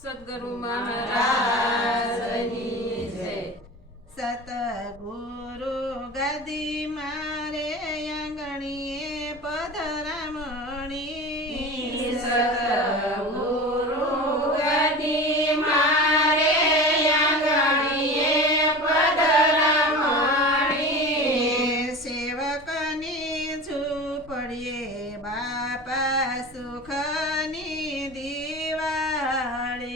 સદગુરુ મહારાજની જય. સતગુરુ ગદી મારે આંગણીએ પધરામણી. સદગુરુ ગદી મારે આંગણીએ પધરામણી. સેવકની ઝૂંપડીએ બાપા સુખની દિવાળી.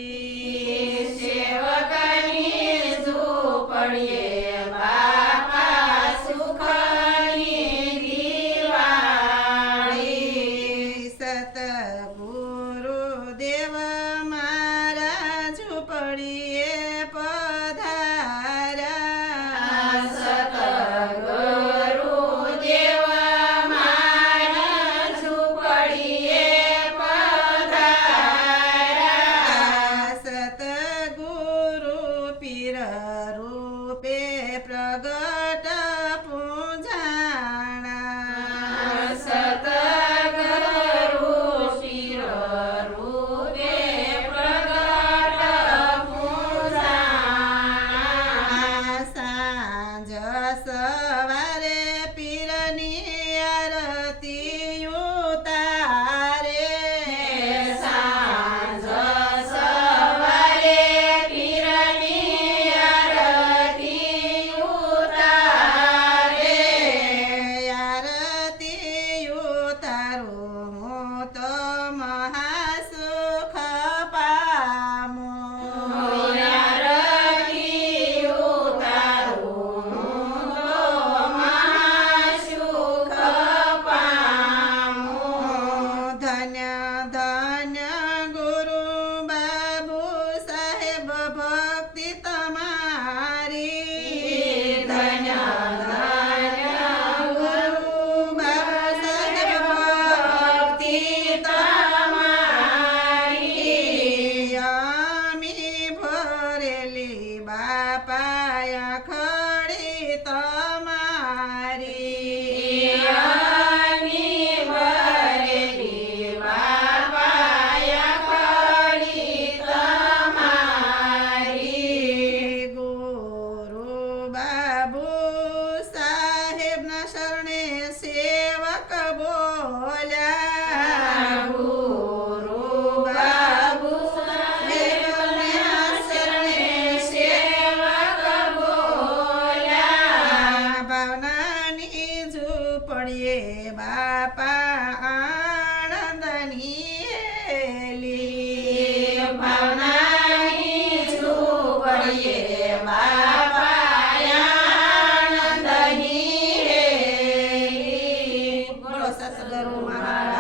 સેવકની ઝૂંપડીએ બાપા સુખની દિવાળી. સતગુરુ દેવ મારા ઝૂંપડીએ પધાર્યા. સતગુરુ દેવ મારા ઝૂંપડીએ પધાર્યા. સતગુરુ પીર રૂપે પ્રગટ પૂજાણા. સતગુરુ શિર રૂપે પ્રગટ પૂજાણા. સાંજ સવારે પીરની આરતી ઉતારે. સાંજ સવારે પીરની આરતી ઉતારે. આરતી ઉતારું હું તો મહાસુખ પામું. આરતી ઉતારું તો મહાસુખ પામું. ધન્ય ધન્ય ગુરુ બાબુ સાહેબ ભક્તિ તમારી. ધન્ય ધન્ય ગુરુ બાબુ સાહેબ ભક્તિ તમારી. અમી ભરેલી બાપા ખડી તમારી. યાની ભરેલી બાપાયા ખડી તમારી. ગુરુ બાબુ સાહેબના શરણે સેવક બોલ્યા. ગુરુ બાબુ સાહેબના શરણે સેવક બોલ્યા. ભાવનાની ઝૂંપડીએ બાપા આનંદની હેલી. ભાવનાની ઝૂંપડીએ બાપાયા આનંદની હેલી. બોલો સતગુરુ મહારાજ